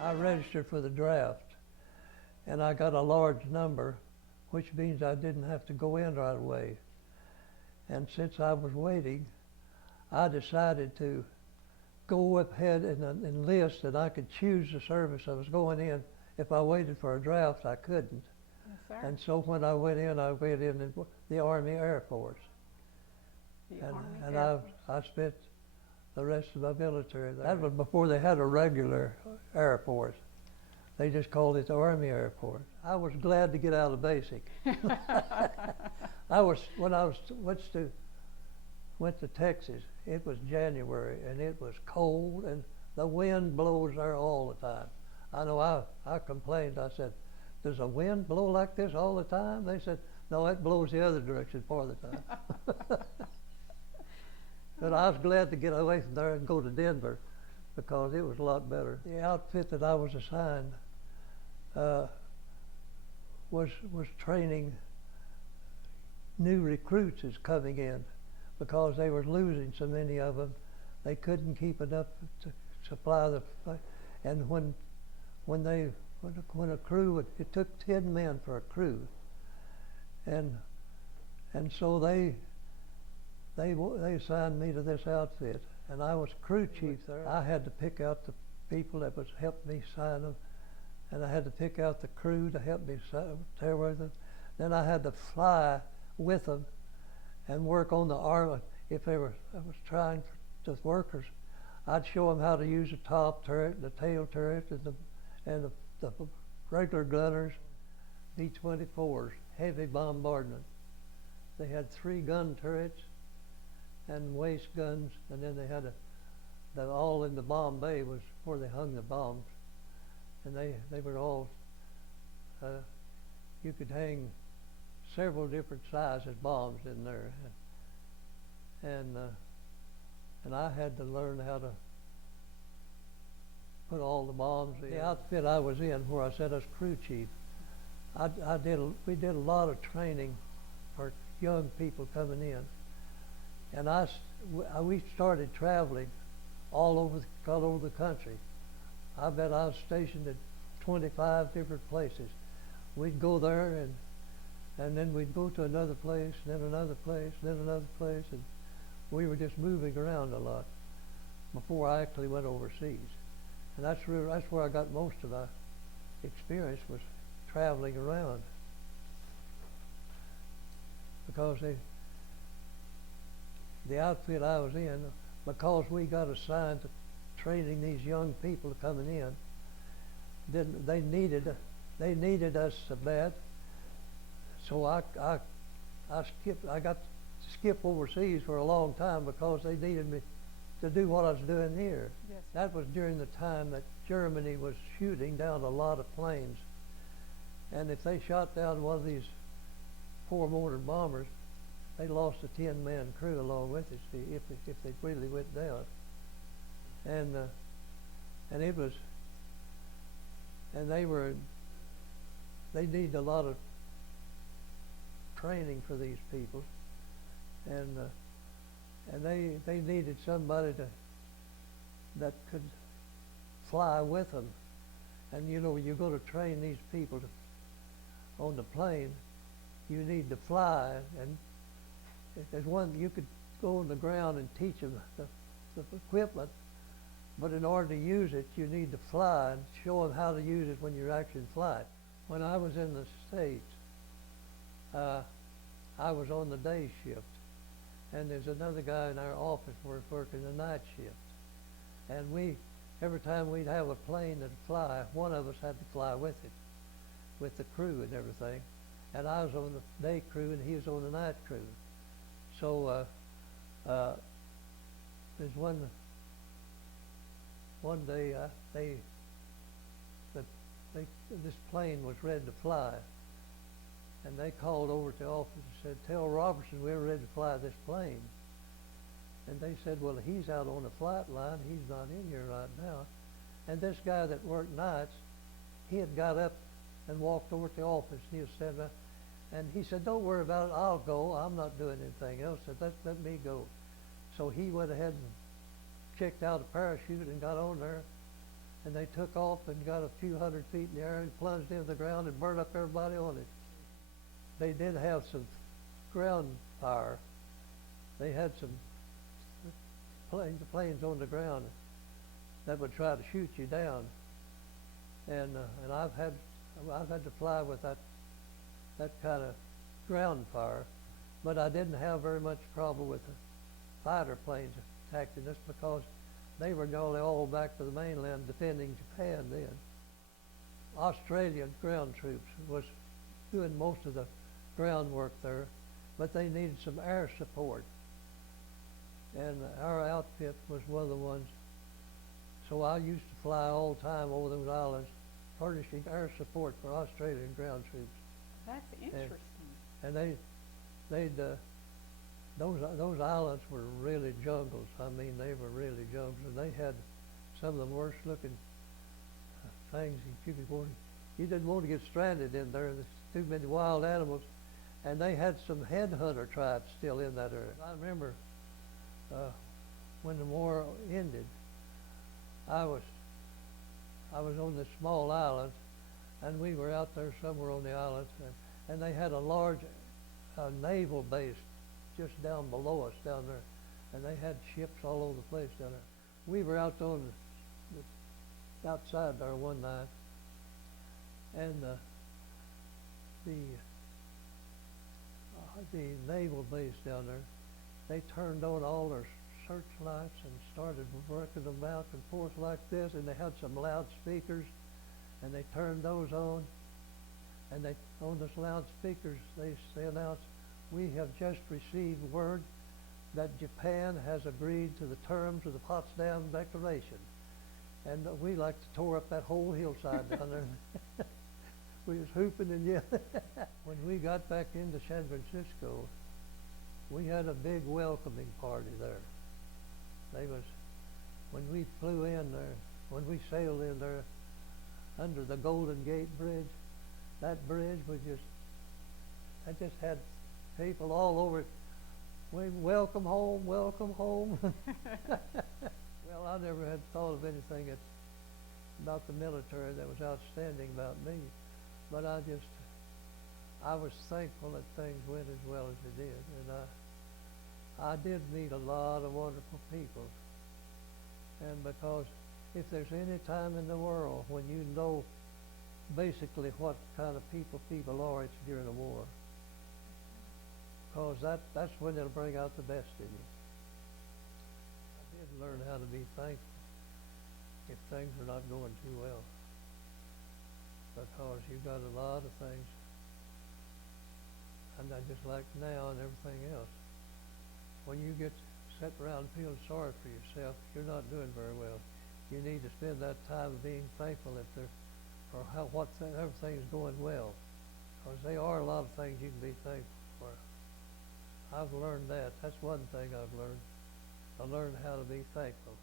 I registered for the draft, and I got a large number, which means I didn't have to go in right away. And since I was waiting, I decided to go ahead and enlist, and I could choose the service I was going in. If I waited for a draft, I couldn't. Yes, sir. And so when I went in the Army Air Force. I spent the rest of my military there. That was before they had a regular Air Force. They just called it the Army Air Force. I was glad to get out of basic. When I went to Texas, it was January and it was cold and the wind blows there all the time. I know I complained. I said, does the wind blow like this all the time? They said, no, it blows the other direction part of the time. But I was glad to get away from there and go to Denver because it was a lot better. The outfit that I was assigned was training new recruits as coming in because they were losing so many of them. They couldn't keep enough to supply the, and when a crew, it took 10 men for a crew, and so they assigned me to this outfit, and I was crew chief there. I had to pick out the people that would help me sign them, and I had to pick out the crew to help me tear with them. Then I had to fly with them and work on the armor. If I was trying to workers, I'd show them how to use the top turret, the tail turret, and the regular gunners, B-24s, heavy bombardment. They had 3 gun turrets and waist guns, and then they had all in the bomb bay was where they hung the bombs. And they were all, you could hang several different sizes bombs in there. And I had to learn how to put all the bombs in. The outfit I was in, where I said I was crew chief, we did a lot of training for young people coming in. And we started traveling all over the country. I bet I was stationed at 25 different places. We'd go there and then we'd go to another place, then another place, then another place, and we were just moving around a lot before I actually went overseas. And that's where I got most of my experience, was traveling around. Because the outfit I was in, because we got assigned to training these young people coming in, then they needed us so bad. So I got to skip overseas for a long time because they needed me to do what I was doing here. Yes. That was during the time that Germany was shooting down a lot of planes. And if they shot down one of these 4-mortar bombers, they lost a 10-man crew along with it if they really went down. And it was, and they need a lot of training for these people, and they needed somebody that could fly with them. And you know, you go to train these people on the plane, you need to fly, and there's one, you could go on the ground and teach them the equipment, but in order to use it, you need to fly and show them how to use it when you're actually flying. When I was in the States, I was on the day shift, and there's another guy in our office who was working the night shift. And every time we'd have a plane that'd fly, one of us had to fly with it, with the crew and everything. And I was on the day crew and he was on the night crew. So there's one day this plane was ready to fly, and they called over to the office and said, "Tell Robertson we're ready to fly this plane." And they said, "Well, he's out on the flight line. He's not in here right now." And this guy that worked nights, he had got up and walked over to the office, and he was standing there, and he said, "Don't worry about it. I'll go. I'm not doing anything else." He said, let me go. So he went ahead and checked out a parachute and got on there and they took off and got a few hundred feet in the air and plunged into the ground and burned up everybody on it. They did have some ground fire. They had some planes on the ground that would try to shoot you down, and I've had to fly with that kind of ground fire, but I didn't have very much trouble with the fighter planes attacking us because they were nearly all back to the mainland defending Japan then. Australian ground troops was doing most of the groundwork there, but they needed some air support. And our outfit was one of the ones. So I used to fly all the time over those islands, furnishing air support for Australian ground troops. That's interesting. And those islands were really jungles. I mean, they were really jungles, and they had some of the worst looking things that you didn't want to get stranded in there. There's too many wild animals, and they had some headhunter tribes still in that area. I remember when the war ended, I was on this small island, and we were out there somewhere on the island, and they had a large naval base just down below us down there, and they had ships all over the place down there. We were out on outside there one night, and the naval base down there, they turned on all their searchlights and started working them back and forth like this, and they had some loudspeakers, and they turned those on, and on those loudspeakers they announced, "We have just received word that Japan has agreed to the terms of the Potsdam Declaration." And we like to tore up that whole hillside down there. We was hooping and yelling. When we got back into San Francisco, we had a big welcoming party there. When we flew in there, when we sailed in there under the Golden Gate Bridge, that bridge was I just had people all over it. Welcome home, welcome home. Well, I never had thought of anything about the military that was outstanding about me, but I was thankful that things went as well as they did, and I did meet a lot of wonderful people, and because if there's any time in the world when you know basically what kind of people are, it's during a war, because that's when it'll bring out the best in you. I did learn how to be thankful if things are not going too well, because you've got a lot of things, and not just like now and everything else. When you get sat around feeling sorry for yourself, you're not doing very well. You need to spend that time being thankful everything's going well, because there are a lot of things you can be thankful for. I've learned that. That's one thing I've learned. I learned how to be thankful.